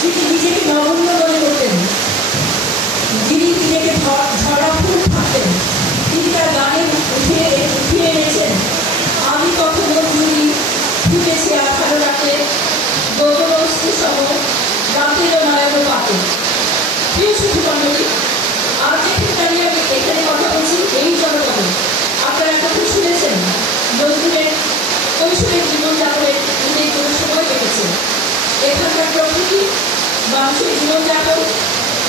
যিনি নিজেকে নগণ্য মনে করতেন, যিনি নিজেকে ঝরা ফুল থাকতেন, তিনি তার গানে উঠিয়ে এনেছেন আমি কখনো চুরি ফুটেছি আর ভালো রাখলে গগনস্থি সহ রাতের নয়ন পাতে। প্রিয় সুধী মণ্ডলী, আজ যেখানে দাঁড়িয়ে আমি এখানে কথা বলছি এই জনপদে, আপনারা কথা শুনেছেন নজরুলের কৈশোরের জীবনযাপনের নিজের কোনো সময় কেটেছে। এখানকার প্রকৃতি, মানুষের জীবনযাপন,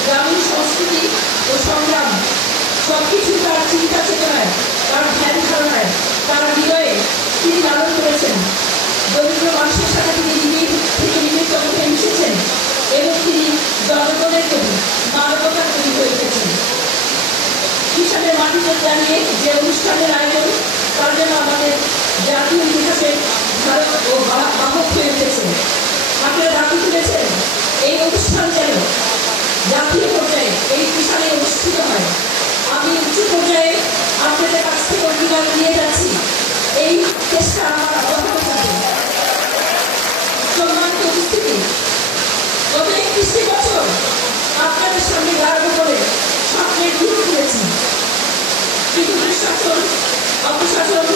গ্রামীণ সংস্কৃতি ও সংগ্রাম সবকিছু তার চিন্তা চেতনায়, তার ধ্যান ধারণায়, তার হৃদয়ে তিনি লালন করেছেন। দরিদ্র মানুষের সাথে তিনি নিজের থেকে নিজের জগতে মিশেছেন এবং তিনি জনগণের কবি, মানবতার কবি হয়ে উঠেছেন। কিষানের মাটিতে দাঁড়িয়ে যে অনুষ্ঠানের আয়োজন, তার যেন আমাদের জাতীয় ইতিহাসের ধারক ও বাহক হয়ে উঠেছে। আপনারা দাবি তুলেছেন এই অনুষ্ঠান যেন জাতীয় পর্যায়ে এই কিষানে অনুষ্ঠিত হয়। আমি উচ্চ পর্যায়ে আপনাদের কাছ থেকে অঙ্গীকার নিয়ে যাচ্ছি, এই চেষ্টা আমার অব্যাহত থাকবে। সম্মানিত উপস্থিতি, গত 31 বছর আপনাদের সামনে দাঁড়াব করে স্বপ্নের দূর করেছি। কিন্তু শাসন, অপশাসন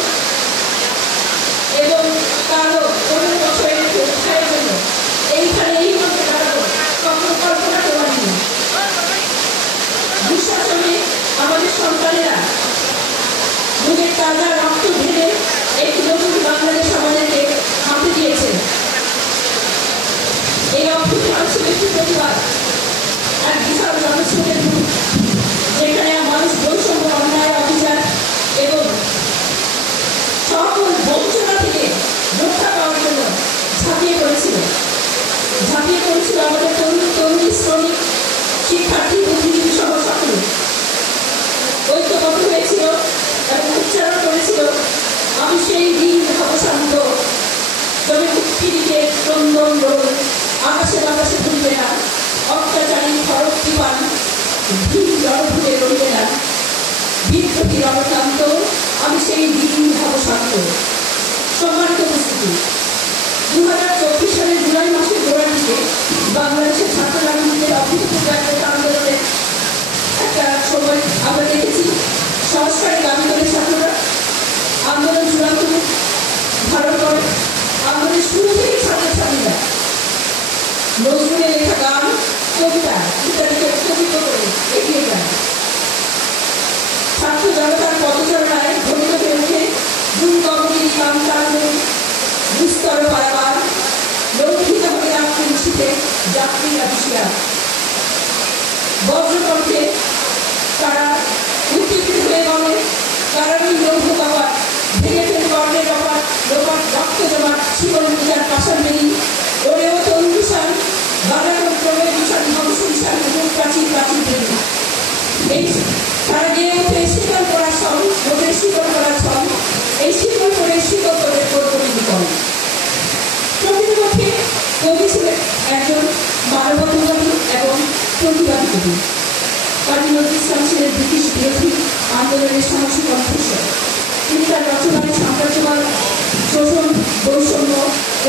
এবং কারো 15 বছরের উৎসাহের জন্য এইখানে এই মধ্যে দাঁড়াবো কখনো কল্পনা করেনি। দুঃশাসনে আমাদের সন্তানেরা বুকের তাজা রক্ত ঢেলে একটি নতুন বাংলাদেশ আমাদেরকে হাতে দিয়েছে। এই অভ্যুত্থান ছিল একটি প্রতিবাদ, এক বিশাল জনস্রোতের রূপ, যেখানে মানুষ বৈষম্য, অন্যায়, অবিচার এবং সকল বঞ্চনা থেকে রক্ষা পাওয়ার জন্য ঝাঁপিয়ে পড়েছিল আমাদের তরুণী, শ্রমিক, শিক্ষার্থী, বুদ্ধিজীবী সহ সকলে ঐক্যবদ্ধ হয়েছিল এবং উচ্চারণ করেছিল আমি সেই দিন হব শান্ত, তবে মুক্তিকে ক্রন্দন রোল আকাশে বাতাসে ভুলবে না, অত্যাচারী খড়গ কৃপান ভীম জড়ভূতে রইবে না, বিদ্রোহী রণক্লান্ত আমি সেই দিন হব শান্ত। সম্মানিত উপস্থিতি, 2024 সালের জুলাই মাসের গোড়ার দিকে বাংলাদেশের ছাত্র রাজনীতির অভ্যুত্থান আন্দোলনের একটা সময় আমরা দেখেছি সংস্কারের দাবি করে ছাত্ররা আন্দোলন চূড়ান্ত ধারণ করে। আন্দোলনের শুরু থেকে ছাত্রছাত্রীরা নজরুলের লেখা গান, কবিতা ইত্যাদিকে স্থগিত করে এগিয়ে যায়। ছাত্র জনতার পদচারণায় ঘটিত হয়ে ওঠে দুর্গমী কামকাঞ্জন, দুস্তর পারাবার, লঙ্ঘিত হয়ে রাত্রি নিশীথে যাত্রীরা হুঁশিয়ার। বজ্রকণ্ঠে তারা উদ্দীপিত হয়ে বলে কারণই লৌহ কপাট, ভেঙে ফেল কর্ণের কপাট, রক্ত জমাট শিকল পূজার পাশার নেই, ওরেও তরুণ বিশাল বাগানোর ক্রমে বিশাল ধ্বংস বিশাল প্রাচীন প্রাচীন দেবী। এই তারা গিয়ে ওঠে শিকল করা সব, ওদের শিকল করা সব, এই শিকল করে শিকল করে বিকল। প্রকৃতপক্ষে কবি ছিলেন একজন মানবতাবাদী এবং প্রতিবাদী কবি। কাজী নজরুল ইসলাম ছিলেন ব্রিটিশ বিরোধী আন্দোলনের সাহসী কণ্ঠস্বর। তিনি তার রচনায় সাম্রাজ্যবাদ, শোষণ, বৈষম্য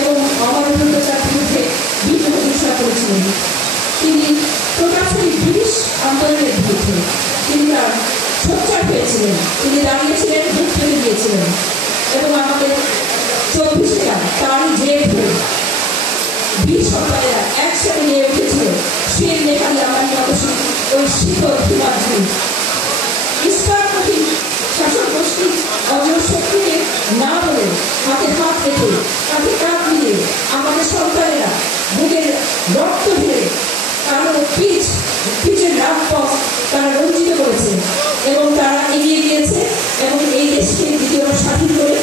এবং অমানবিকতার বিরুদ্ধে বিদ্রোহ ঘোষণা করেছিলেন। তিনি প্রকাশ্যে ব্রিটিশ আন্দোলনের বিরুদ্ধে তিনি তার সোচ্চার হয়েছিলেন। তিনি দাঁড়িয়েছিলেন, বুক ফেলে দিয়েছিলেন এবং আমাদের 24 তারই জেল ধরে বীর সন্তানেরা একসাথে নিয়ে উঠেছিল সেই লেখালি আমার অবশ্যই ওই শীতল হিমাদ্রি। ইস্কার কঠিন শাসন গোষ্ঠী অজর শক্তিকে না বলে হাতে হাত রেখে কাঁধে কাঁধ মিলিয়ে আমাদের সন্তানেরা বুকের রক্ত ঢেলে কারো পিচের রাজপথ তারা রঞ্জিত করেছে এবং তারা